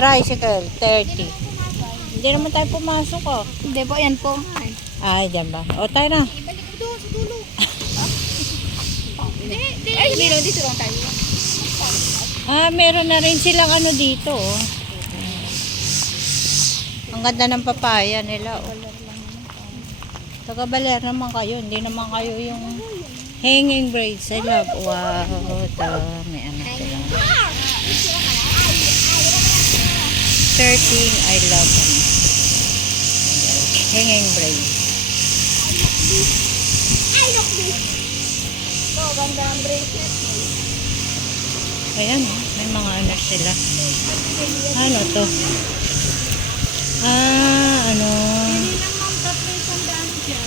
Tricycle, 30. Hindi naman tayo pumasok, oh. Hindi po, yan po. Ay, dyan ba? O, tayo na. Ibalik ko doon sa dulo. Hindi. Ay, meron dito lang tayo. Meron na rin silang ano dito, oh. Ang ganda ng papaya nila, oh. Taga Baler naman kayo. Hindi naman kayo yung hanging braids. I love. Wow, ito. May ano sila. 13, I love. Hanging braids. I love this. Ito, ganda ang bracelet. Ayan, oh. May mga ano sila. Ano to? Ano? Hindi naman tatlo isang daan dyan.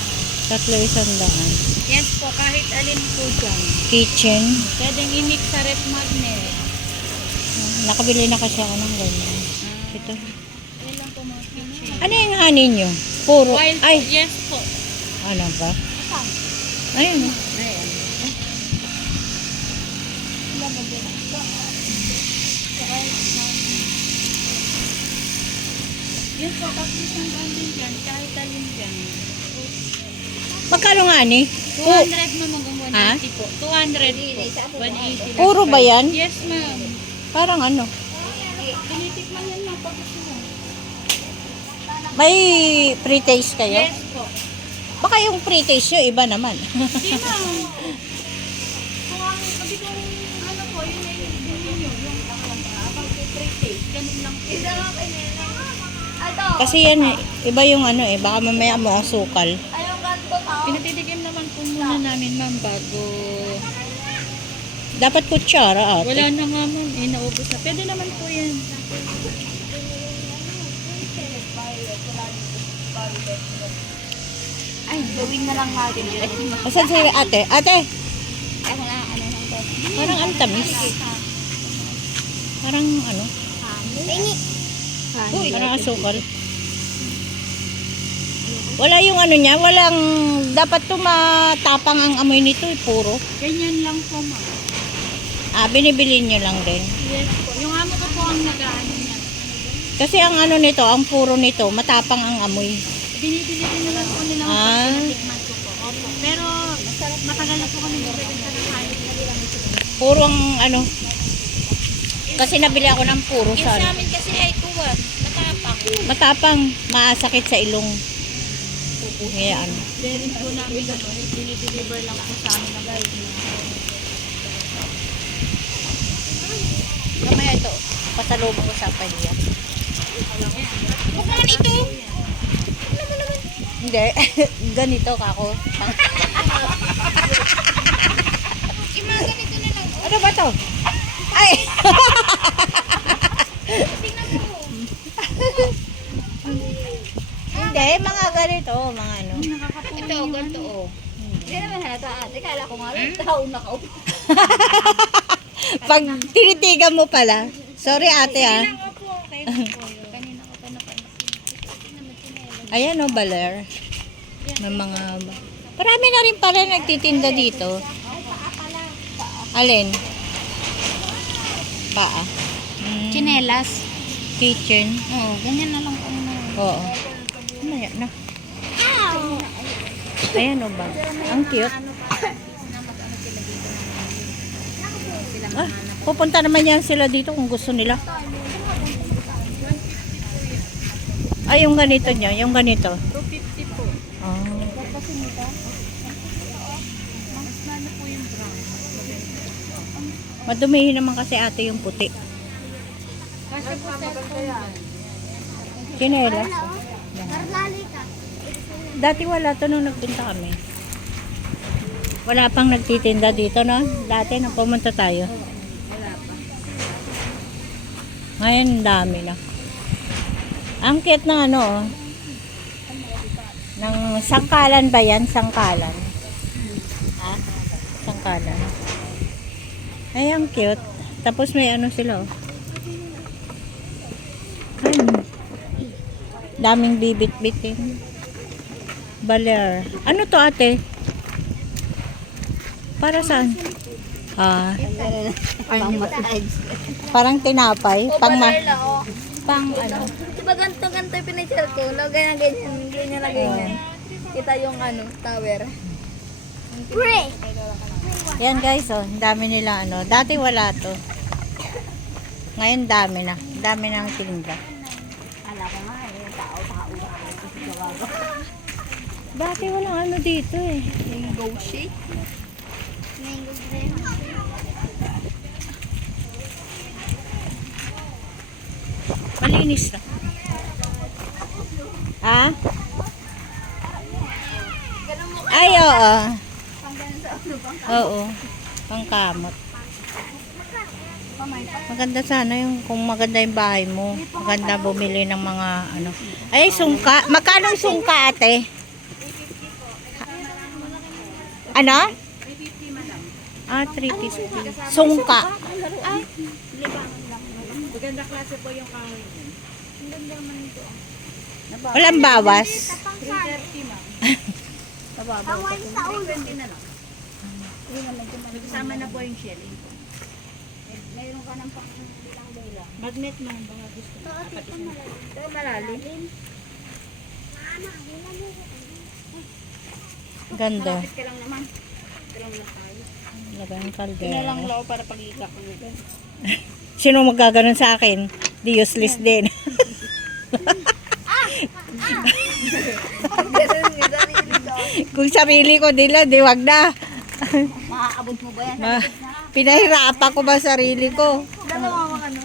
300. Yes po, kahit alin po dyan. Kitchen. Pwedeng i-mix sa rep magnet. Nakabili na kasi ako ng ganyan. Ito. Yan lang po mga kitchen. Ano yung hanin nyo? Puro. Wild po, Ay, yes po. ano ba? Ayun. Oh. Ayan. Yun po, tapos isang daan din dyan, kahit alin dyan. Magkano nga ni? 200 mo hanggang Ha? 180 po. 200 po. 180 lang. Puro ba yan? Yes, ma'am. Parang ano? Tinitikman yan lang pag gusto mo. May pre-taste kayo? Yes po. Baka yung pre-taste nyo, iba naman. Hindi, ma'am. Kung ang sabi ko, ano po, yun ay yun yung pag-taste. Ganun lang po. Kasi yan, iba yung ano eh. Baka mamaya mo ang sukal. Pinatitigim naman po muna namin, ma'am, bago. Dapat kutsara ate. Wala na nga, ma'am. Naubos na. Pwede naman po yan. Ay, gawin na lang natin. Asan si ate? Ate! Ako na, ano lang po. Parang ang tamis. Parang ano? Tingi. Uy, parang asukal. Wala yung ano niya, walang dapat tumatapang ang amoy nito, puro. Ganyan lang po, ma'am. Binibili nyo lang din. Yes po. Yung amo ko po ang nag-ano niya. Kasi ang ano nito, ang puro nito, matapang ang amoy. Binibili din naman po nila Ah. pag tinatikman ko po. Opo. Pero matagal na po kami nagpapagod sa kain. Puro ang ano. Kasi nabili ako ng puro Yung sa sa amin kasi ay kuwan. Matapang. matapang, maasakit sa ilong. Kaya ano. Meron po namin ano, dinideliver lang po sa amin ng guys. Kamaya ito, pasalubong ko sa panya. Bukan ito. Hindi, ganito kako. Yung mga ganito na lang. Ano ba to? Ay! Tingnan mo. Hindi, mga ganito, mga ano. Ito, ganito oh. Hindi naman halata ate. Kala ko nga lang tao na ka. Pag tinitigan mo pala, sorry ate ah. Kanina ko pa napansin. Ayan o, Baler. May mga... Marami na rin pala nagtitinda dito. Alin? Paa. Chinelas. Kitchen. Oo, ganyan na lang po. Oo. Mamaya na. Ayan o ba? Ang cute. Pupunta naman yan sila dito kung gusto nila. Ay, yung ganito niya. Yung ganito. 250 po. Oh. Mas lalo po yung brown. Madumihin naman kasi ate yung puti. Kasi po cellphone. Chinelas. Dati wala to nung nagpunta kami. Wala pang nagtitinda dito, no? Dati nung pumunta tayo. Ngayon, dami na. Ang cute ng ano, oh. Ng sangkalan ba yan? Sangkalan. Ha? Sangkalan. Ay, ang cute. Tapos may ano sila, oh. Ayun. Daming bibit-bitin. Baler. Ano to ate? Para saan? Parang tinapay. Pang pang ano. Diba ganito yung pinitzel ko? Lagay na ganyan. Ganyan na ganyan. Kita yung ano, tower. Pre! Yan guys, oh, ang dami nila ano. Dati wala to. Ngayon dami na. Dami ng tinda. Ala ko nga eh, tao. Dati walang ano dito eh. Mango shake. Mango drink. Malinis na. Ha? Ay, oo. Oo. Pangkamot. Maganda sana yung kung maganda yung bahay mo. Maganda bumili ng mga ano. Ay, sungka. Magkano yung sungka, ate? Ano? 350. Sungka. Maganda klase po yung kahoy. Ang ganda naman ito. Walang bawas. 330 ma'am. Nababaw pa po. 320 na lang. Kasama na po yung shelling. Mayroon ka ng pang-ilang dayla. Magnet mo, baka gusto mo. Ito malalim. Ganda. Kapit ka lang naman. Ito lang tayo. Lagang Pinalang kaldera. loob para pag-iikak mo. Sino magaganon sa akin? Di useless din. Kung sarili ko nila, di wag na. Maaabot mo ba yan? Pinahirapan ko ba sarili ko? Dalawa ano?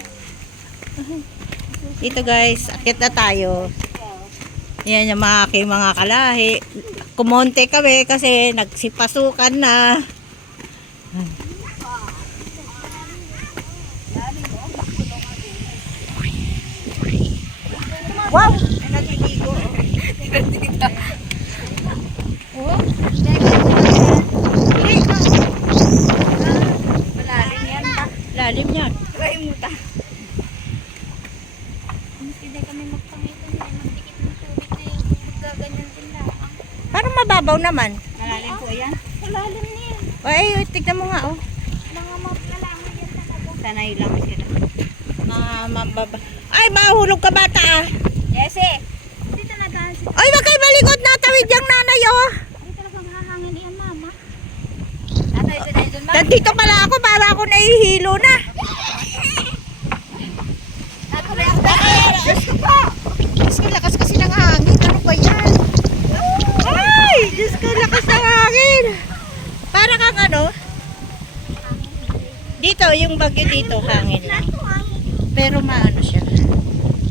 Ito guys, akit na tayo. Yan yung mga aking mga kalahi. Kumonte kami kasi nagsipasukan na. Wow! Ay, naliligo. Oh? Malalim yan pa. Lalim yan. Try mo ta. Hindi kami magpangito na. Magdikit ng tubig na yung maggaganyan din lang. Parang mababaw naman. Malalim po yan? Malalim na yan. Ay, tignan mo nga oh. Mga mapalaman yan talaga. Sanay lang sila. Mga mambaba. Ay, mahulog ka bata ah. Yes eh. Dito na dahil sila. Ay, wag kayo malikot na. Tawid yung nanay oh. Ay talagang hahangin yan mama. Tatay sila doon mama. Nandito pala ako para ako nahihilo na. Diyos ko po. Diyos ko, lakas kasi ng hangin. Ano ba yan? Ay, Diyos ko, lakas ng hangin. Para kang ano? Dito, yung bagyo dito, hangin lang. Pero maano siya.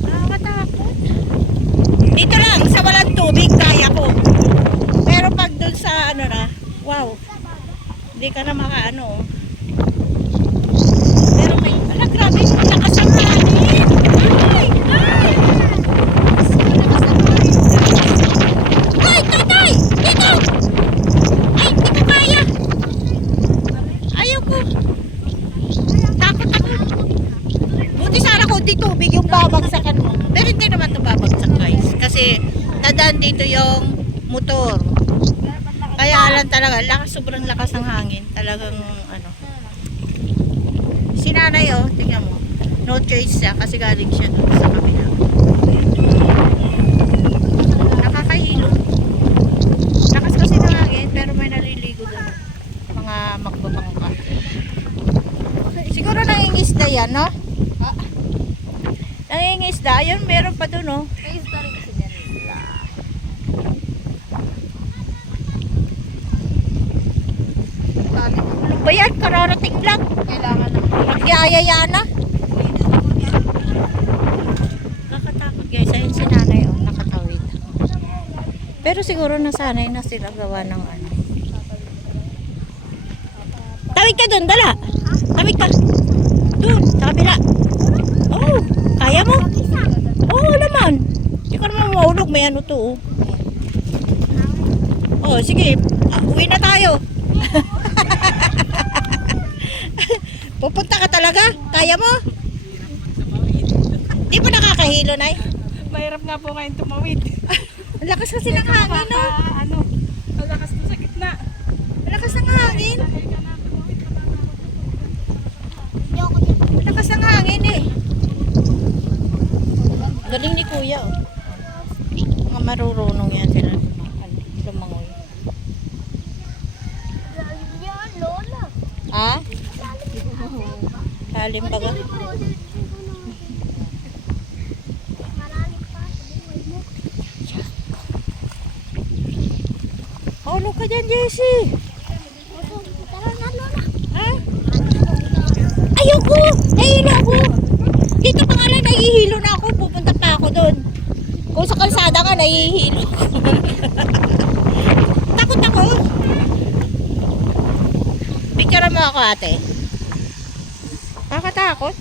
Nakakatakot. Dito lang, sa walang tubig, kaya ko. Pero pag dun sa ano na, wow. Hindi ka na makaano. Oh. Pero may, ala grabe, lakas ang hangin. Ay! Ay! Lakas ang hangin. Ay, tatay! Dito! Ay, hindi ko kaya. Ayoko. Takot ako. Buti sana kung di tubig yung babagsakan mo. Pero hindi naman ito babagsak guys. Kasi dadaan dito yung motor. Kaya lang talaga, sobrang lakas ng hangin. Talagang ano. Si nanay oh, tingnan mo. No choice siya kasi galing siya doon sa kabila. Nakakahilo. Lakas kasi ng hangin pero may naliligo doon. Mga magbabangka. Siguro nangingisda yan, no? Nangingisda. Ayun, meron pa doon, no? May story kasi dyan nila. Ano ba yan? Kararating lang. Kailangan ng Nagyayaya na. Kakatakot guys. Ayun si nanay, oh, nakatawid. Pero siguro nasanay na sila gawa ng ano. Tawid ka doon, dala. Tawid ka. Doon, sa kabila. Oh, kaya mo? Oo naman. Hindi ka naman mahulog. May ano to, oh. Oh, sige. Uwi na tayo. Pupunta ka talaga? Kaya mo? Di pa nakakahilo, Nay? Mahirap nga po ngayon tumawid. Ang lakas kasi ng hangin, no? Ano? Malakas to sa gitna. Ang lakas ng hangin. Ang lakas ng hangin, eh. Galing ni Kuya, oh. Mga marurunong yan sila lumangoy. Yan, Lola. Ha? Lalim baga? Malalim pa. Halo ka dyan, Jessie. Tara na, Lola. Ha? Ayoko! Nahihilo ako! Dito pa nga lang, nahihilo na ako. Pupunta pa ako doon. Kung sa kalsada nga, nahihilo ako. Takot ako. Picture mo ako, ate. Nakakatakot.